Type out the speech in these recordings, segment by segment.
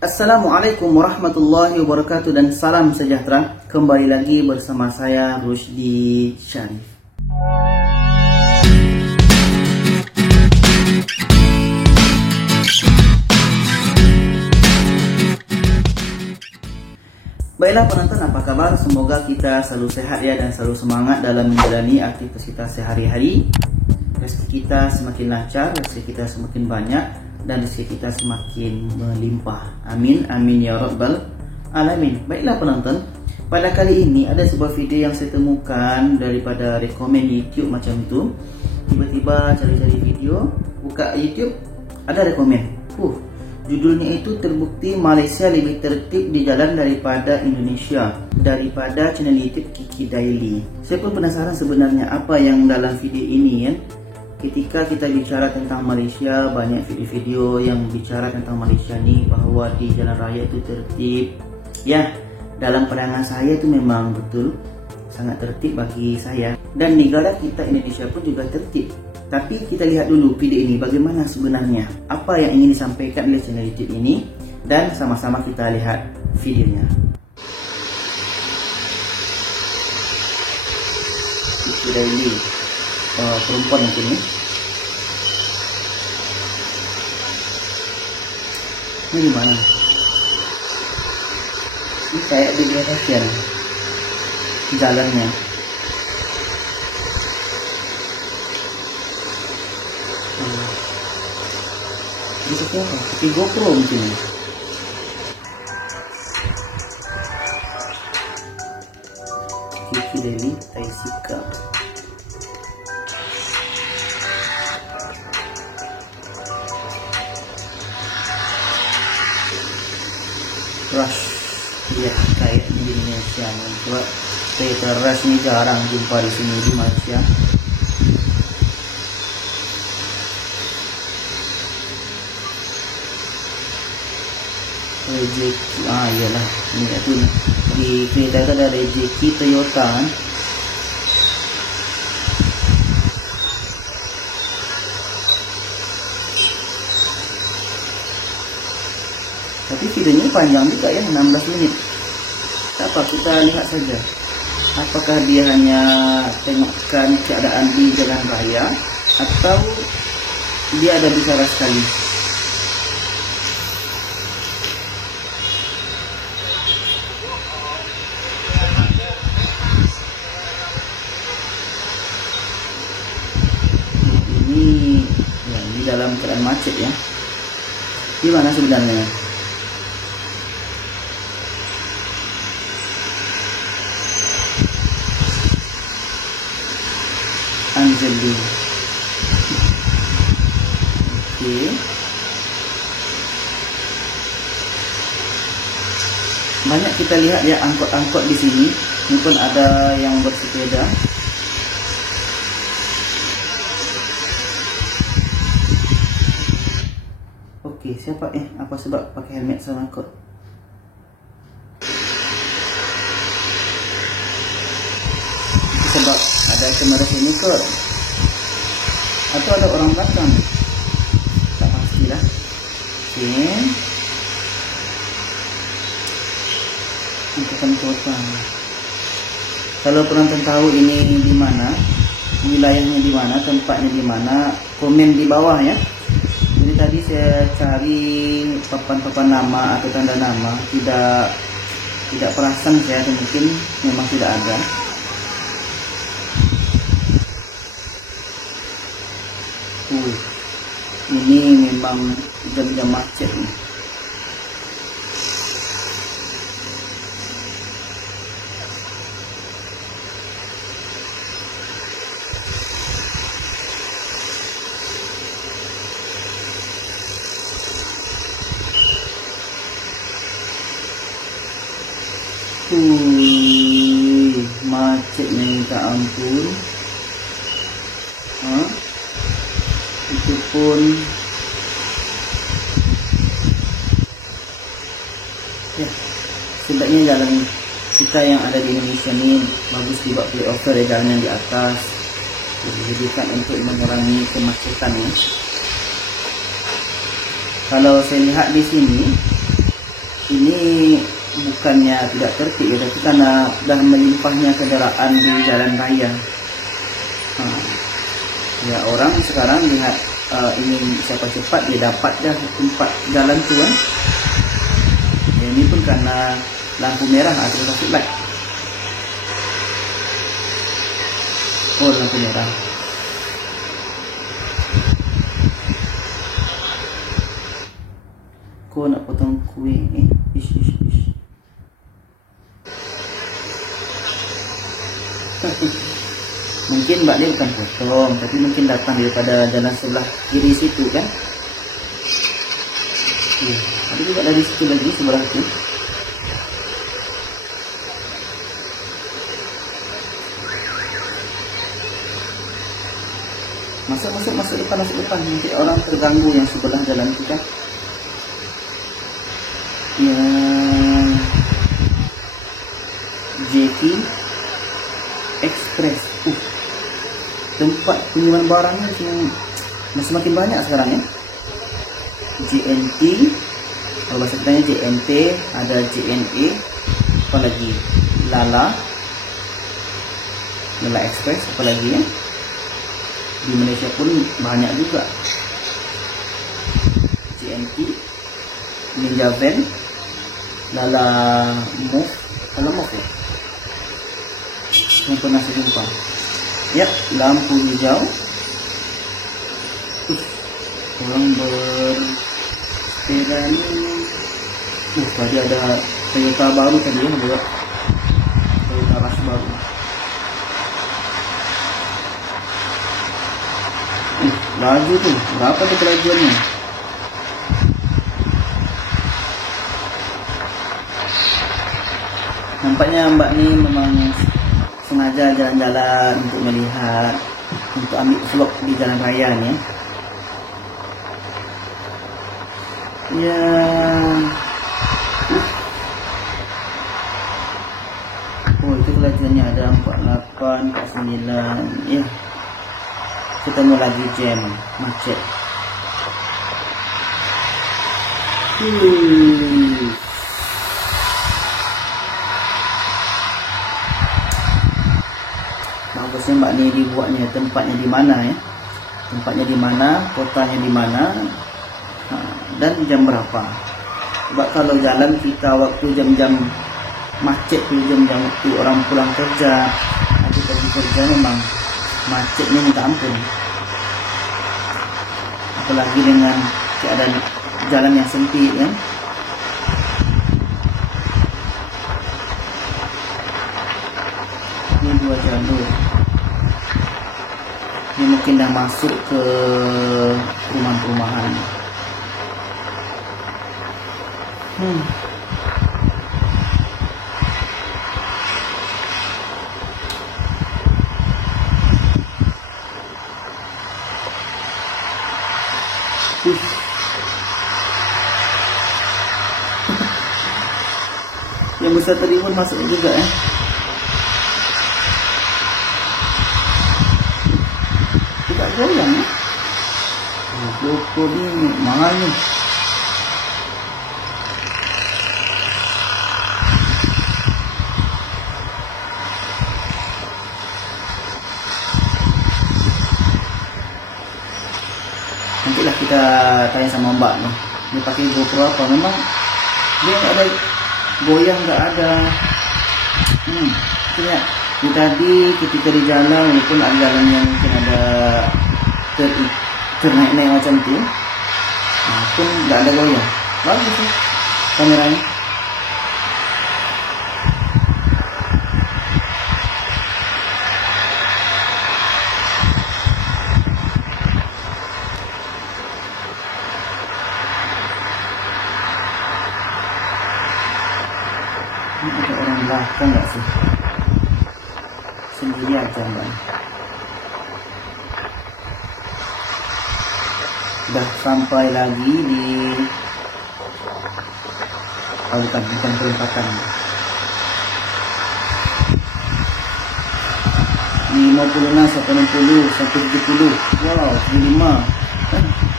Assalamualaikum warahmatullahi wabarakatuh dan salam sejahtera. Kembali lagi bersama saya Rusdi Syarif. Baiklah penonton, apa kabar? Semoga kita selalu sehat ya dan selalu semangat dalam menjalani aktivitas kita sehari-hari. Rezeki kita semakin lancar, rezeki kita semakin banyak, dan rezeki kita semakin melimpah. Amin, amin ya rabbal alamin. Baiklah penonton, pada kali ini ada sebuah video yang saya temukan daripada rekomen YouTube macam itu. Tiba-tiba cari-cari video, buka YouTube, ada rekomen. Judulnya itu terbukti Malaysia lebih tertib di jalan daripada Indonesia, daripada channel YouTube Kiki Daily. Saya pun penasaran sebenarnya apa yang dalam video ini ya. Ketika kita bicara tentang Malaysia, banyak video-video yang bicara tentang Malaysia ni bahawa di jalan raya itu tertib. Ya, dalam pandangan saya itu memang betul, sangat tertib bagi saya. Dan negara kita Indonesia pun juga tertib. Tapi kita lihat dulu video ini bagaimana sebenarnya, apa yang ingin disampaikan oleh channel YouTube ini, dan sama-sama kita lihat videonya. Kiki Daily, perempuan mungkin ni. Ini di mana? Ini kayak di Indonesia jalannya. Ini seperti apa? Seperti GoPro mungkin. Kiki Daily Taisika. Rush, ya kayak di Indonesia. Coba kereta rush ini jarang jumpa di sini di Malaysia. Rezeki, iyalah, ini itu di kereta itu ada Rezeki Toyota kan. Tapi videonya panjang juga ya, 16 menit. Apa, kita lihat saja. Apakah dia hanya tengokkan keadaan di jalan raya, atau dia ada bicara sekali. Ini dalam keadaan macet ya. Gimana sebenarnya? Anjali. Oke. Banyak kita lihat ya angkot-angkot di sini. Ini pun ada yang bersepeda. Oke, siapa apa sebab pakai helmet sama angkot? Sebab ada kamera sini kot, atau ada orang belakang, tak pastilah. Oke, angkutan kota. Kalau penonton tahu ini di mana, wilayahnya di mana, tempatnya di mana, komen di bawah ya. Jadi tadi saya cari papan-papan nama atau tanda nama, tidak perasan saya, atau mungkin memang tidak ada. Ini memang jam-jam macet nih. Macetnya minta ampun. Itu pun ya, sebaiknya jalan kita yang ada di Indonesia ini bagus dibuat flyover ya, jalan yang di atas dijadikan untuk mengurangi kemacetan ya. Kalau saya lihat di sini ini bukannya tidak tertib ya, tapi karena sudah melimpahnya kendaraan di jalan raya. Ya orang sekarang lihat ingin cepat-cepat dia dapat dah tempat jalan tu kan. Ya, ini pun karena lampu merah atau traffic light. Oh, lampu merah. Kau nak potong kuih ish. Mungkin mbak dia bukan potong, tapi mungkin datang daripada jalan sebelah kiri situ kan. Ya, ada juga dari situ lagi sebelah itu. Masuk depan, nanti orang terganggu yang sebelah jalan kita. Ya, JT Express. Tempat pengiriman barangnya semakin banyak sekarang ya. JNT, kalau bahasa kitanya JNT, ada JNE, apalagi Lala Express, apalagi ya. Di Malaysia pun banyak juga. JNT, Ninja Van, Lala Move ya. Yang pernah saya jumpa. Ya, lampu hijau. Orang bersepeda ini. Tadi ada Toyota baru tadi ya, buat Toyota Rush baru. Laju tuh, berapa tuh kelajuannya? Nampaknya mbak ini memang sengaja jalan-jalan untuk melihat, untuk ambil vlog di jalan raya nih. Ya, oh itu kelajuannya ada 48, 49, ya. Ketemu lagi jam, macet. Bagusnya mbak ni dibuatnya tempatnya di mana ya, tempatnya di mana, kotanya di mana, dan jam berapa. Sebab kalau jalan kita waktu jam-jam macet tu, jam-jam waktu orang pulang kerja atau pergi kerja, memang macetnya minta ampun. Apalagi dengan keadaan jalan yang sempit kan. Ini 2 jalur. Ini mungkin dah masuk ke perumahan-perumahan. Yang besar tadi pun masuk juga ya. Tidak goyang ya. Loko ni mahal ni. Nantilah kita tanya sama mbak nih, dia pakai GoPro apa. Memang dia nggak ada goyang, nggak ada. Lihat, ini tadi ketika di jalan, walaupun ada jalan yang mungkin ada ternaik-naik macam tu, pun nggak ada goyang. Bagus ya kameranya. Ini ada orang belakang nggak sih? Sendiri aja mbak. Sudah sampai lagi di bukan perempatan. 56, 160, 170. Wow, 75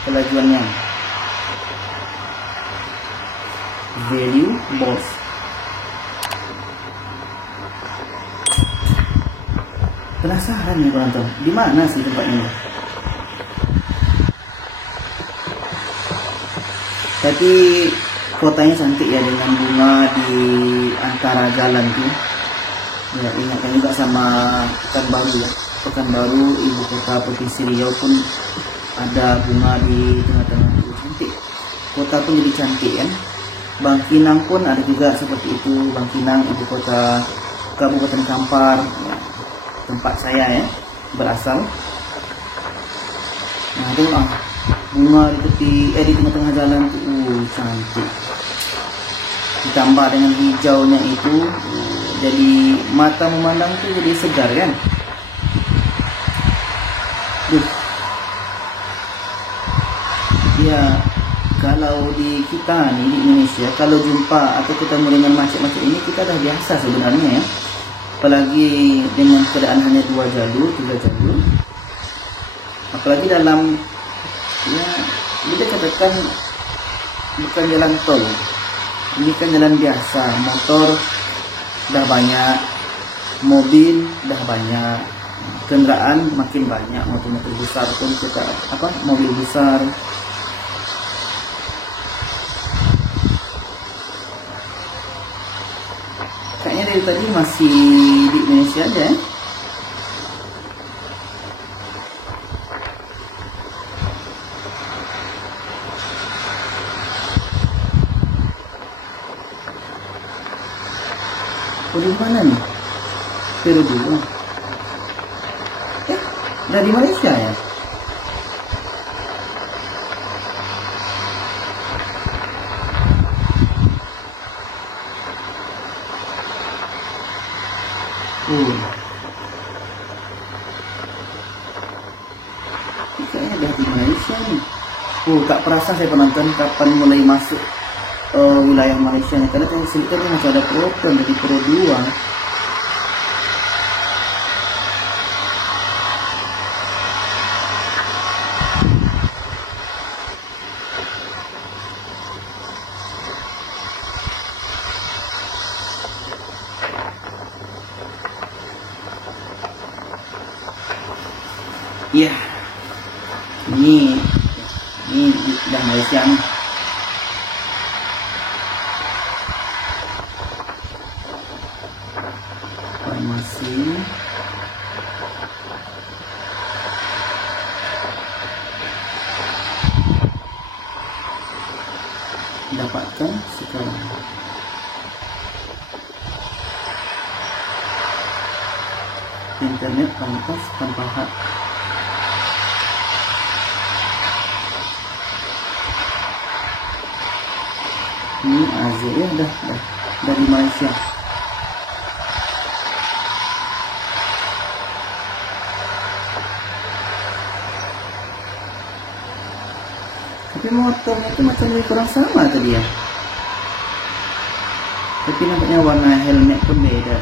kelajuannya. Value Boss. Penasaran nih penonton, di mana sih tempatnya? Tapi kotanya cantik ya, dengan bunga di antara jalan tuh. Ya, ingatkan juga sama Pekanbaru ya. Pekanbaru, ibu kota provinsi Riau pun ada bunga di tengah-tengah itu, cantik. Kota pun jadi cantik kan. Bangkinang pun ada juga seperti itu. Bangkinang, ibu kota Kabupaten Kampar, ya, tempat saya ya berasal. Nah itu bunga di tengah-tengah jalan tuh, cantik. Ditambah dengan hijaunya itu, jadi mata memandang tuh jadi segar kan. Ya, kalau di kita nih di Indonesia, kalau jumpa atau ketemu dengan macet-macet ini, kita dah biasa sebenarnya ya. Apalagi dengan keadaan hanya 2 jalur, 3 jalur. Apalagi dalam, ya kita katakan bukan jalan tol, ini kan jalan biasa. Motor dah banyak, mobil dah banyak, kendaraan makin banyak, motor-motor besar pun kita mobil besar. Kayaknya dari tadi masih di Indonesia aja ya. Dari mana nih? Peru dulu. Dari Malaysia ya? Kayaknya dari Malaysia nih. Tak perasa saya penonton kapan mulai masuk wilayah Malaysia nih, karena saya cerita masih ada program dari Pro 2. Iya, ini udah Malaysia nih. Farmasi. Dapatkan sekarang. Internet pantas tanpa hak. Ini AZ ya, dah dari Malaysia. Tapi motornya itu macam lebih kurang sama tadi ya. Tapi nampaknya warna helmet pun beda.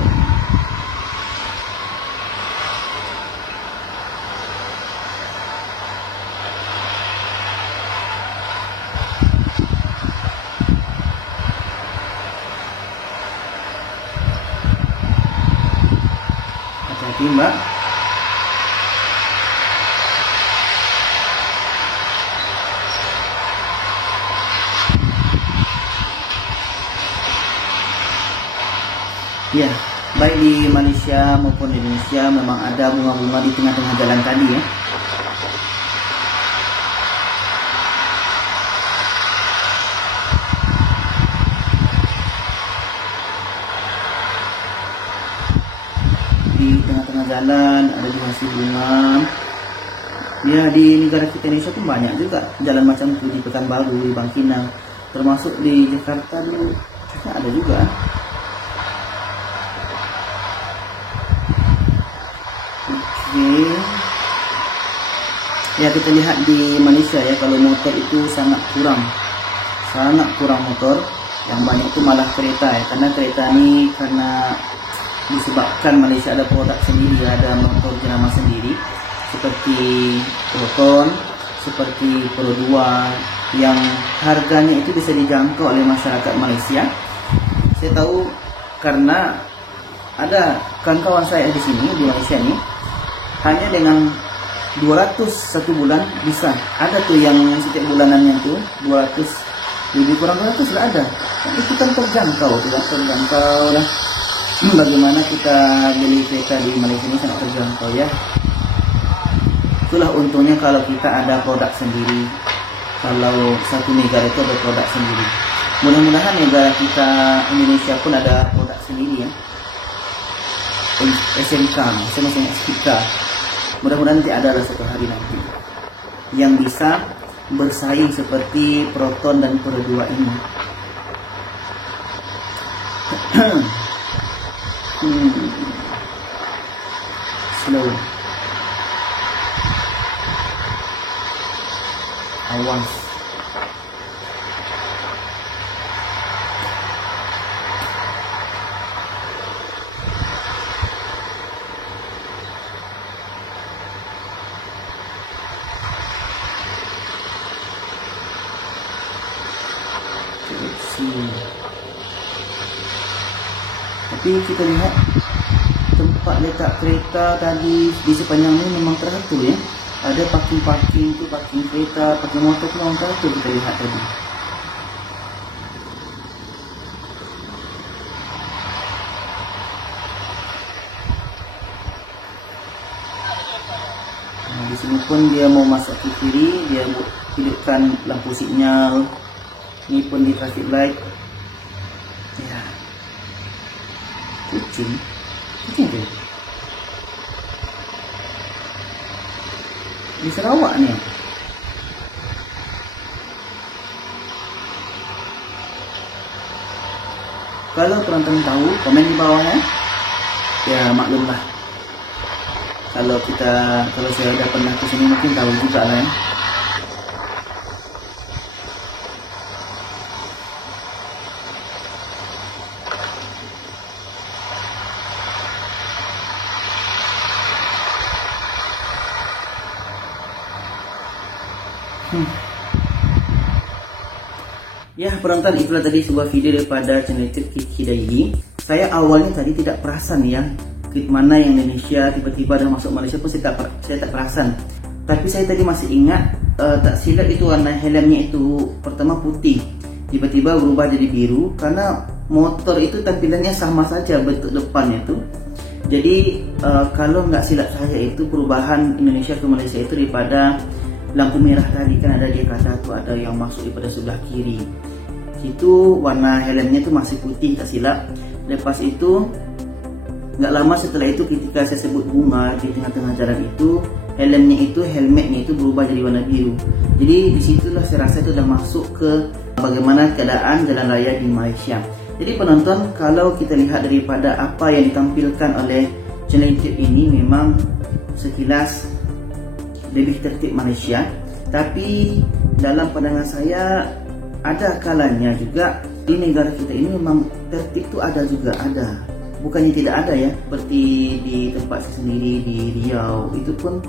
Hati-hati Mbak. Ya, baik di Malaysia maupun di Indonesia memang ada bunga-bunga di tengah-tengah jalan tadi ya. Di tengah-tengah jalan ada dikasih bunga. Ya, di negara kita Indonesia pun banyak juga jalan macam itu, di Pekanbaru, di Bangkinang, termasuk di Jakarta dulu ada juga. Ya, kita lihat di Malaysia ya, kalau motor itu sangat kurang motor. Yang banyak itu malah kereta ya, karena kereta ini karena disebabkan Malaysia ada produk sendiri, ada motor jenama sendiri seperti Proton, seperti Pro 2, yang harganya itu bisa dijangkau oleh masyarakat Malaysia. Saya tahu karena ada kawan-kawan saya di sini di Malaysia nih, hanya dengan 200 satu bulan bisa. Ada tuh yang setiap bulanannya itu 200, lebih kurang 200 lah ada. Itu kan terjangkau, tidak terjangkau lah. Bagaimana kita beli kereta di Malaysia ini sangat terjangkau ya. Itulah untungnya kalau kita ada produk sendiri. Kalau satu negara itu ada produk sendiri. Mudah-mudahan negara kita Indonesia pun ada produk sendiri ya. SMK, sama-sama SPK. Mudah-mudahan nanti ada suatu hari nanti yang bisa bersaing seperti Proton dan Pro 2 ini. Slow. Awas. Tapi kita lihat tempat letak kereta tadi di sepanjang ini memang teratur ya. Ada parking tu, parking kereta, parking motor tu memang teratur kita lihat tadi. Nah, di sini pun dia mau masuk ke kiri, dia hidupkan lampu signal. Ini pun di traffic light. Ya. Kucing tu di Sarawak ni. Kalau penonton tahu, komen di bawah ya. Ya maklumlah. Kalau saya dah pernah ke sini mungkin tahu juga lah ya. Ya penonton, itulah tadi sebuah video daripada channel YouTube Kiki Daily. Saya awalnya tadi tidak perasan ya klip mana yang Indonesia, tiba-tiba dah masuk Malaysia pun saya tak perasan. Tapi saya tadi masih ingat, tak silap itu warna helmnya itu pertama putih, tiba-tiba berubah jadi biru karena motor itu tampilannya sama saja bentuk depannya tu. Jadi kalau nggak silap saya itu perubahan Indonesia ke Malaysia itu daripada lampu merah tadi kan ada dia kata tu ada yang masuk daripada sebelah kiri. Situ warna helmnya tu masih putih tak silap. Lepas itu nggak lama setelah itu ketika saya sebut bunga di tengah-tengah jalan itu, helmetnya itu berubah jadi warna biru. Jadi disitulah saya rasa itu dah masuk ke bagaimana keadaan jalan raya di Malaysia. Jadi penonton, kalau kita lihat daripada apa yang ditampilkan oleh channel YouTube ini memang sekilas lebih tertib Malaysia, tapi dalam pandangan saya ada kalanya juga di negara kita ini memang tertib tu ada juga ada, bukannya tidak ada ya. Seperti di tempat saya sendiri di Riau itu pun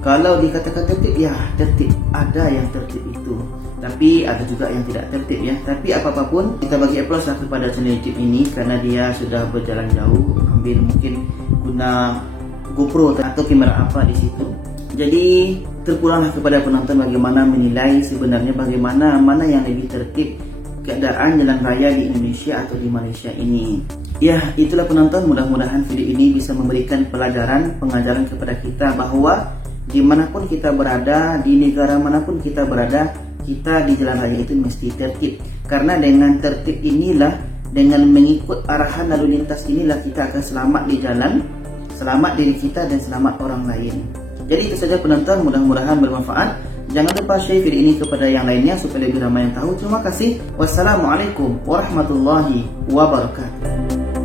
kalau dikatakan tertib ya tertib, ada yang tertib itu, tapi ada juga yang tidak tertib ya. Tapi apapun kita bagi applause lah kepada channel YouTube ini karena dia sudah berjalan jauh, ambil mungkin guna GoPro atau kamera apa di situ. Jadi terpulanglah kepada penonton bagaimana menilai sebenarnya bagaimana mana yang lebih tertib keadaan jalan raya di Indonesia atau di Malaysia ini. Ya itulah penonton, mudah-mudahan video ini bisa memberikan pelajaran, pengajaran kepada kita bahwa dimanapun kita berada, di negara manapun kita berada, kita di jalan raya itu mesti tertib. Karena dengan tertib inilah, dengan mengikut arahan lalu lintas inilah kita akan selamat di jalan, selamat diri kita dan selamat orang lain. Jadi itu saja penonton, mudah-mudahan bermanfaat. Jangan lupa share video ini kepada yang lainnya supaya lebih ramai yang tahu. Terima kasih. Wassalamualaikum warahmatullahi wabarakatuh.